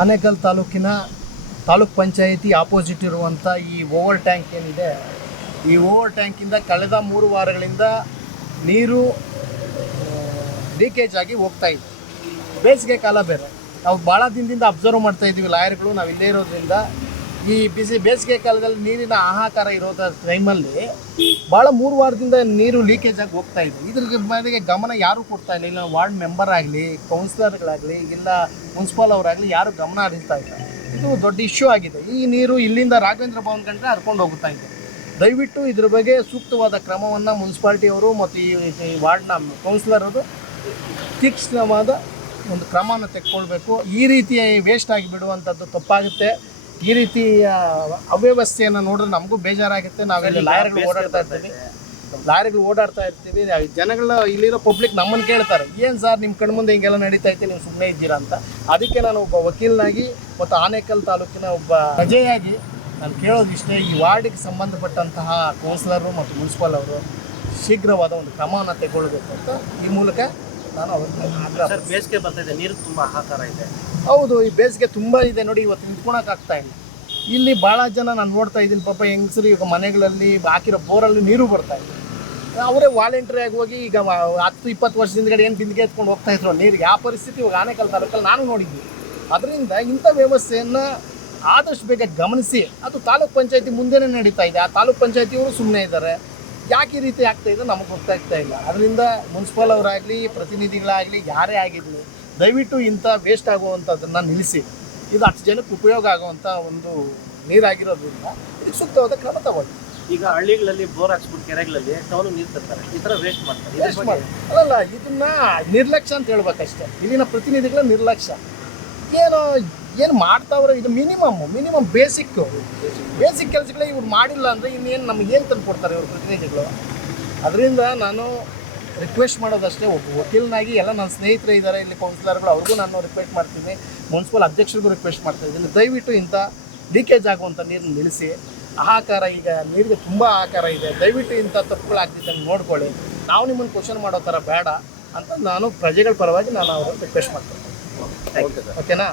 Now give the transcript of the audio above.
ಆನೇಕಲ್ ತಾಲೂಕಿನ ತಾಲೂಕ್ ಪಂಚಾಯಿತಿ ಆಪೋಸಿಟ್ ಇರುವಂಥ ಈ ಓವರ್ ಟ್ಯಾಂಕ್ ಏನಿದೆ, ಈ ಓವರ್ ಟ್ಯಾಂಕಿಂದ ಕಳೆದ ಮೂರು ವಾರಗಳಿಂದ ನೀರು ಲೀಕೇಜ್ ಆಗಿ ಹೋಗ್ತಾ ಇದೆ. ಬೇಸಿಗೆ ಕಾಲ ಬೇರೆ. ನಾವು ಭಾಳ ದಿನದಿಂದ ಅಬ್ಸರ್ವ್ ಮಾಡ್ತಾ ಇದ್ದೀವಿ ಲಾಯರ್ಗಳು ನಾವು ಇಲ್ಲೇ ಇರೋದ್ರಿಂದ ಈ ಬಿಸಿ ಬೇಸಿಗೆ ಕಾಲದಲ್ಲಿ ನೀರಿನ ಆಹಾಕಾರ ಇರೋದ ಟೈಮಲ್ಲಿ ಭಾಳ ಮೂರು ವಾರದಿಂದ ನೀರು ಲೀಕೇಜ್ ಆಗಿ ಹೋಗ್ತಾ ಇದೆ. ಇದ್ರ ಮೇಲೆ ಗಮನ ಯಾರು ಕೊಡ್ತಾ ಇಲ್ಲ. ವಾರ್ಡ್ ಮೆಂಬರ್ ಆಗಲಿ ಕೌನ್ಸಿಲರ್ಗಳಾಗಲಿ ಇಲ್ಲ ಮುನ್ಸಿಪಾಲ್ ಅವರಾಗಲಿ ಯಾರು ಗಮನ ಹರಿಸ್ತಾ ಇಲ್ಲ. ಇದು ದೊಡ್ಡ ಇಶ್ಯೂ ಆಗಿದೆ. ಈ ನೀರು ಇಲ್ಲಿಂದ ರಾಘವೇಂದ್ರ ಭವನ್ ಕಂಡ್ರೆ ಹರ್ಕೊಂಡು ಹೋಗ್ತಾ ಇದೆ. ದಯವಿಟ್ಟು ಇದ್ರ ಬಗ್ಗೆ ಸೂಕ್ತವಾದ ಕ್ರಮವನ್ನು ಮುನ್ಸಿಪಾಲ್ಟಿಯವರು ಮತ್ತು ಈ ವಾರ್ಡ್ನ ಕೌನ್ಸಿಲರ್ ಅವರು ತೀಕ್ಷ್ಣವಾದ ಒಂದು ಕ್ರಮವನ್ನು ತೆಕ್ಕೊಳ್ಬೇಕು. ಈ ರೀತಿಯ ವೇಸ್ಟ್ ಆಗಿ ಬಿಡುವಂಥದ್ದು ತಪ್ಪಾಗುತ್ತೆ. ಈ ರೀತಿಯ ಅವ್ಯವಸ್ಥೆಯನ್ನು ನೋಡಿದ್ರೆ ನಮಗೂ ಬೇಜಾರಾಗುತ್ತೆ. ನಾವೆಲ್ಲ ಲಾಯರ್ಗಳು ಓಡಾಡ್ತಾ ಇರ್ತೀವಿ. ಲಾರಿಗಳು ಓಡಾಡ್ತಾ ಇರ್ತೀವಿ. ಜನಗಳು ಇಲ್ಲಿರೋ ಪಬ್ಲಿಕ್ ನಮ್ಮನ್ನು ಕೇಳ್ತಾರೆ ಏನು ಸರ್ ನಿಮ್ಮ ಕಣ್ಮುಂದೆ ಹಿಂಗೆಲ್ಲ ನಡೀತಾ ಐತೆ ನೀವು ಸುಮ್ಮನೆ ಇದ್ದೀರಾ ಅಂತ. ಅದಕ್ಕೆ ನಾನು ಒಬ್ಬ ವಕೀಲನಾಗಿ ಮತ್ತು ಆನೇಕಲ್ ತಾಲೂಕಿನ ಒಬ್ಬ ಪ್ರಜೆಯಾಗಿ ನಾನು ಕೇಳೋದಿಷ್ಟೇ ಈ ವಾರ್ಡಿಗೆ ಸಂಬಂಧಪಟ್ಟಂತಹ ಕೌನ್ಸಿಲರು ಮತ್ತು ಮುನ್ಸಿಪಾಲ್ ಅವರು ಶೀಘ್ರವಾದ ಒಂದು ಕ್ರಮವನ್ನು ತಗೊಳ್ಬೇಕು ಅಂತ ಈ ಮೂಲಕ ನಾನು ಅವ್ರಿಗೆ ಸರ್ ಬೇಸಿಗೆ ಬರ್ತಾ ಇದೆ ನೀರು ತುಂಬಾ ಹಾಕಾರ ಇದೆ. ಹೌದು ಈ ಬೇಸಿಗೆ ತುಂಬ ಇದೆ ನೋಡಿ ಇವತ್ತು ನಿಂತ್ಕೊಳಕ್ ಆಗ್ತಾ ಇಲ್ಲ. ಇಲ್ಲಿ ಭಾಳ ಜನ ನಾನು ನೋಡ್ತಾ ಇದ್ದೀನಿ ಪಾಪ ಹೆಂಗಸರು ಈಗ ಮನೆಗಳಲ್ಲಿ ಹಾಕಿರೋ ಬೋರಲ್ಲಿ ನೀರು ಬರ್ತಾ ಇದೆ. ಅವರೇ ವಾಲಂಟ್ರಿ ಆಗಿ ಹೋಗಿ ಈಗ ಹತ್ತು ಇಪ್ಪತ್ತು ವರ್ಷದಿಂದ ಏನು ಬಿಂದಿಗೆ ಎತ್ಕೊಂಡು ಹೋಗ್ತಾ ಇದ್ರು ನೀರಿಗೆ ಆ ಪರಿಸ್ಥಿತಿ ಇವಾಗ ಆನೆಕಲ್ ತಾಲೂಕಲ್ಲಿ ನಾನು ನೋಡಿದ್ದೀನಿ. ಅದರಿಂದ ಇಂಥ ವ್ಯವಸ್ಥೆಯನ್ನು ಆದಷ್ಟು ಬೇಗ ಗಮನಿಸಿ. ಅದು ತಾಲೂಕ್ ಪಂಚಾಯತಿ ಮುಂದೆನೇ ನಡೀತಾ ಇದೆ. ಆ ತಾಲೂಕ್ ಪಂಚಾಯತಿಯವರು ಸುಮ್ಮನೆ ಇದ್ದಾರೆ. ಯಾಕೆ ಈ ರೀತಿ ಆಗ್ತಾ ಇದೆ ನಮಗೆ ಗೊತ್ತಾಗ್ತಾ ಇಲ್ಲ. ಅದರಿಂದ ಮುನ್ಸಿಪಲ್ ಅವರಾಗಲಿ ಪ್ರತಿನಿಧಿಗಳಾಗಲಿ ಯಾರೇ ಆಗಿದ್ರು ದಯವಿಟ್ಟು ಇಂಥ ವೇಸ್ಟ್ ಆಗುವಂಥದ್ದನ್ನು ನಿಲ್ಲಿಸಿ. ಇದು ಹತ್ತು ಜನಕ್ಕೆ ಉಪಯೋಗ ಆಗುವಂಥ ಒಂದು ನೀರಾಗಿರೋದ್ರಿಂದ ಇದಕ್ಕೆ ಸೂಕ್ತವಾದ ಕ್ರಮ ತಗೊಳ್ಳಿ. ಈಗ ಹಳ್ಳಿಗಳಲ್ಲಿ ಬೋರ್ ಹಾಕ್ಸ್ಬಿಟ್ಟು ಕೆರೆಗಳಲ್ಲಿ ಟೌನ್ ನೀರು ತರ್ತಾರೆ. ಈ ಥರ ವೇಸ್ಟ್ ಮಾಡ್ತಾರೆ. ವೇಸ್ಟ್ ಮಾಡಿ ಅಲ್ಲಲ್ಲ ಇದನ್ನ ನಿರ್ಲಕ್ಷ್ಯ ಅಂತ ಹೇಳ್ಬೇಕಷ್ಟೇ. ಇಲ್ಲಿನ ಪ್ರತಿನಿಧಿಗಳ ನಿರ್ಲಕ್ಷ್ಯ. ಏನು ಏನು ಮಾಡ್ತಾವ್ರೆ? ಇದು ಮಿನಿಮಮ್ ಮಿನಿಮಮ್ ಬೇಸಿಕ್ ಬೇಸಿಕ್ ಕೆಲಸಗಳೇ ಇವ್ರು ಮಾಡಿಲ್ಲ ಅಂದರೆ ಇನ್ನೇನು ನಮ್ಗೆ ಏನು ತಂದು ಕೊಡ್ತಾರೆ ಇವ್ರ ಪ್ರತಿನಿಧಿಗಳು? ಅದರಿಂದ ನಾನು ರಿಕ್ವೆಸ್ಟ್ ಮಾಡೋದಷ್ಟೇ ಒಬ್ಬ ವಕೀಲನಾಗಿ ಎಲ್ಲ ನನ್ನ ಸ್ನೇಹಿತರು ಇದ್ದಾರೆ ಇಲ್ಲಿ ಕೌನ್ಸಿಲರ್ಗಳು ಅವ್ರಿಗೂ ನಾನು ರಿಕ್ವೆಸ್ಟ್ ಮಾಡ್ತೀನಿ. ಮುನ್ಸಿಪಲ್ ಅಧ್ಯಕ್ಷರಿಗೂ ರಿಕ್ವೆಸ್ಟ್ ಮಾಡ್ತಾ ಇದ್ದೀನಿ ದಯವಿಟ್ಟು ಇಂಥ ಲೀಕೇಜ್ ಆಗುವಂಥ ನೀರನ್ನು ನಿಲ್ಲಿಸಿ. ಆಹಾಕಾರ ಈಗ ನೀರಿಗೆ ತುಂಬ ಆಹಾಕಾರ ಇದೆ. ದಯವಿಟ್ಟು ಇಂಥ ತಪ್ಪುಗಳಾಗ್ತಿದ್ದಂಗೆ ನೋಡ್ಕೊಳ್ಳಿ. ನಾವು ನಿಮ್ಮನ್ನು ಕ್ವಶನ್ ಮಾಡೋ ಥರ ಬೇಡ ಅಂತ ನಾನು ಪ್ರಜೆಗಳ ಪರವಾಗಿ ನಾನು ಅವ್ರನ್ನ ರಿಕ್ವೆಸ್ಟ್ ಮಾಡ್ತೀನಿ. ಓಕೆನಾ